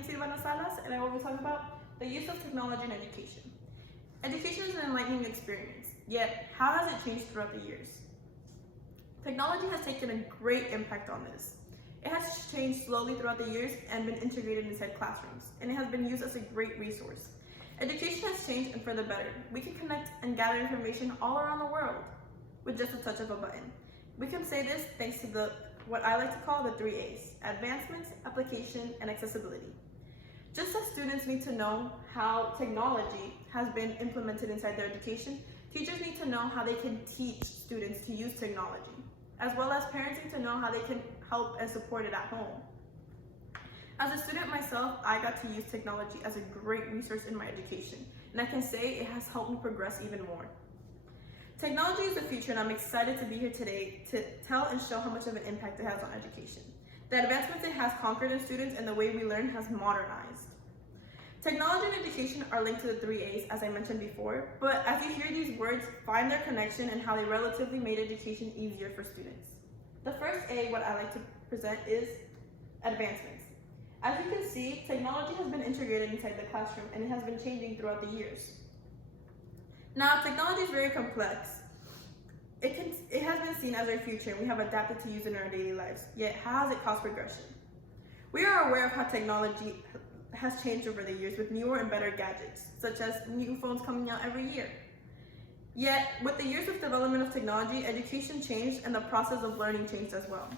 name is Silvana Salas, and I will be talking about the use of technology in education. Education is an enlightening experience, yet how has it changed throughout the years? Technology has taken a great impact on this. It has changed slowly throughout the years and been integrated inside classrooms, and it has been used as a great resource. Education has changed and for the better. We can connect and gather information all around the world with just a touch of a button. We can say this thanks to what I like to call the 3 A's: advancements, application, and accessibility. Just as students need to know how technology has been implemented inside their education, teachers need to know how they can teach students to use technology, as well as parents need to know how they can help and support it at home. As a student myself, I got to use technology as a great resource in my education, and I can say it has helped me progress even more. Technology is the future, and I'm excited to be here today to tell and show how much of an impact it has on education. The advancements it has conquered in students and the way we learn has modernized. Technology and education are linked to the 3 A's, as I mentioned before, but as you hear these words, find their connection and how they relatively made education easier for students. The first A, what I like to present, is advancements. As you can see, technology has been integrated inside the classroom and it has been changing throughout the years. Now, technology is very complex. It has been seen as our future and we have adapted to use it in our daily lives, yet how has it caused progression? We are aware of how technology has changed over the years with newer and better gadgets, such as new phones coming out every year. Yet, with the years of development of technology, education changed and the process of learning changed as well.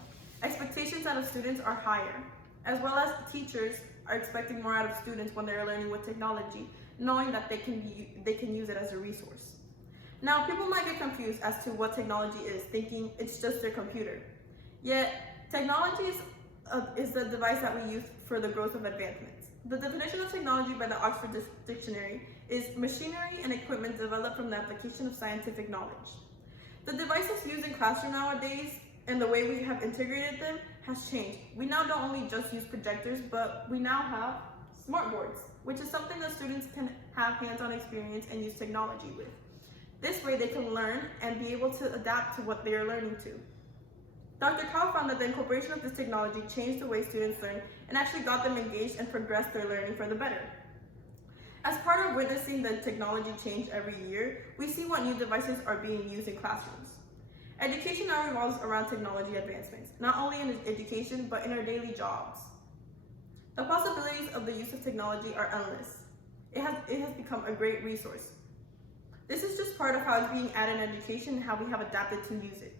Expectations out of students are higher, as well as teachers are expecting more out of students when they're learning with technology, knowing that they can use it as a resource. Now, people might get confused as to what technology is, thinking it's just their computer. Yet, technology is the device that we use for the growth of advancements. The definition of technology by the Oxford Dictionary is machinery and equipment developed from the application of scientific knowledge. The devices used in classroom nowadays and the way we have integrated them has changed. We now don't only just use projectors, but we now have smartboards, which is something that students can have hands-on experience and use technology with. This way they can learn and be able to adapt to what they are learning to. Dr. Kao found that the incorporation of this technology changed the way students learn and actually got them engaged and progressed their learning for the better. As part of witnessing the technology change every year, we see what new devices are being used in classrooms. Education now revolves around technology advancements, not only in education, but in our daily jobs. The possibilities of the use of technology are endless. It has become a great resource. This is just part of how it's being added in education and how we have adapted to use it.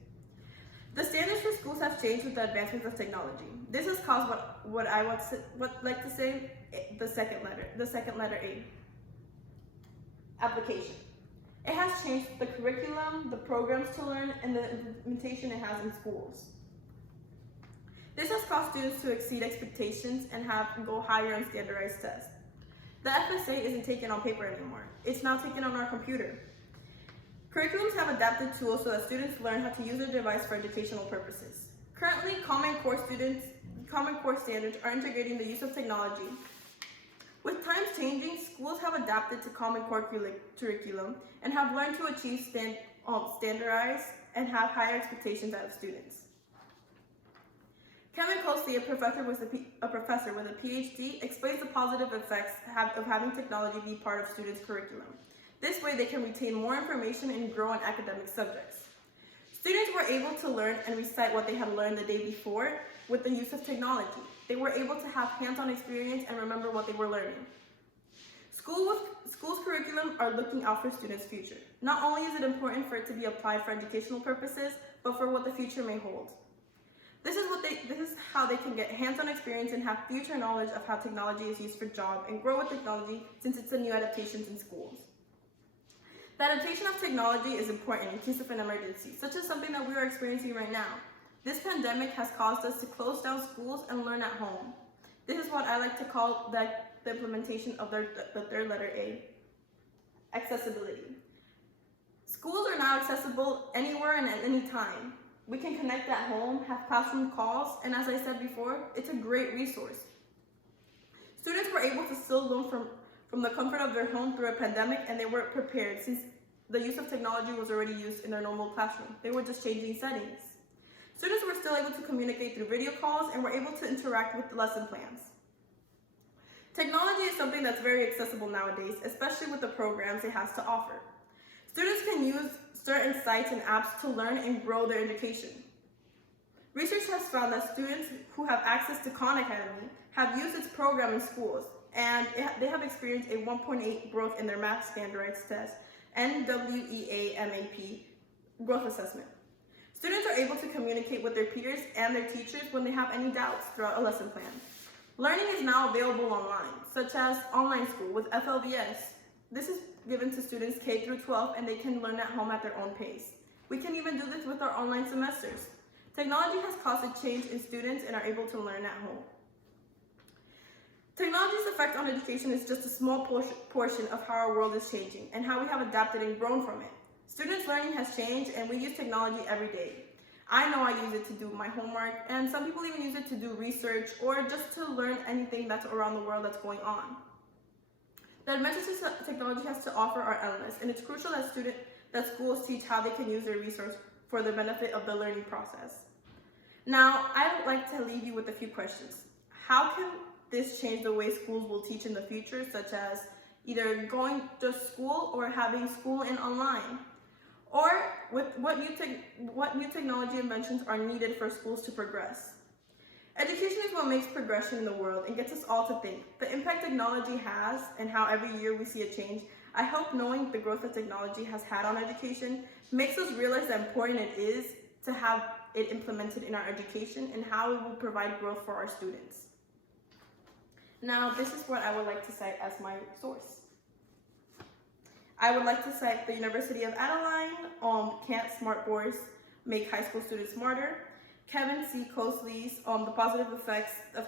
The standards for schools have changed with the advancements of technology. This has caused what I would like to say the second letter A, application. It has changed the curriculum, the programs to learn, and the implementation it has in schools. This has caused students to exceed expectations and go higher on standardized tests. The FSA isn't taken on paper anymore. It's now taken on our computer. Curriculums have adapted tools so that students learn how to use their device for educational purposes. Currently, Common Core standards are integrating the use of technology. With times changing, schools have adapted to Common Core curriculum and have learned to achieve standardized and have higher expectations out of students. Kevin Costley, a professor with a PhD, explains the positive effects of having technology be part of students' curriculum. This way they can retain more information and grow in academic subjects. Students were able to learn and recite what they had learned the day before with the use of technology. They were able to have hands-on experience and remember what they were learning. Schools' curriculum are looking out for students' future. Not only is it important for it to be applied for educational purposes, but for what the future may hold. This is how they can get hands-on experience and have future knowledge of how technology is used for job and grow with technology since it's a new adaptations in schools. The adaptation of technology is important in case of an emergency, such as something that we are experiencing right now. This pandemic has caused us to close down schools and learn at home. This is what I like to call the implementation of the third letter A, accessibility. Schools are now accessible anywhere and at any time. We can connect at home, have classroom calls, and as I said before, it's a great resource. Students were able to still learn from the comfort of their home through a pandemic, and they were prepared since the use of technology was already used in their normal classroom. They were just changing settings. Students were still able to communicate through video calls and were able to interact with the lesson plans. Technology is something that's very accessible nowadays, especially with the programs it has to offer. Students can use certain sites and apps to learn and grow their education. Research has found that students who have access to Khan Academy have used its program in schools, and they have experienced a 1.8 growth in their math standardized test, NWEA-MAP growth assessment. Students are able to communicate with their peers and their teachers when they have any doubts throughout a lesson plan. Learning is now available online, such as online school with FLVS. This is given to students K through 12, and they can learn at home at their own pace. We can even do this with our online semesters. Technology has caused a change in students and are able to learn at home. Technology's effect on education is just a small portion of how our world is changing and how we have adapted and grown from it. Students' learning has changed, and we use technology every day. I know I use it to do my homework, and some people even use it to do research or just to learn anything that's around the world that's going on. The advantages technology has to offer are endless, and it's crucial that schools teach how they can use their resource for the benefit of the learning process. Now, I would like to leave you with a few questions. How can this change the way schools will teach in the future, such as either going to school or having school in online? Or with what new technology inventions are needed for schools to progress? Education is what makes progression in the world and gets us all to think. The impact technology has and how every year we see a change. I hope knowing the growth that technology has had on education makes us realize how important it is to have it implemented in our education and how it will provide growth for our students. Now, this is what I would like to cite as my source. I would like to cite the University of Adeline, Can't Smart Boards Make High School Students Smarter, Kevin C. Cosley's The Positive Effects of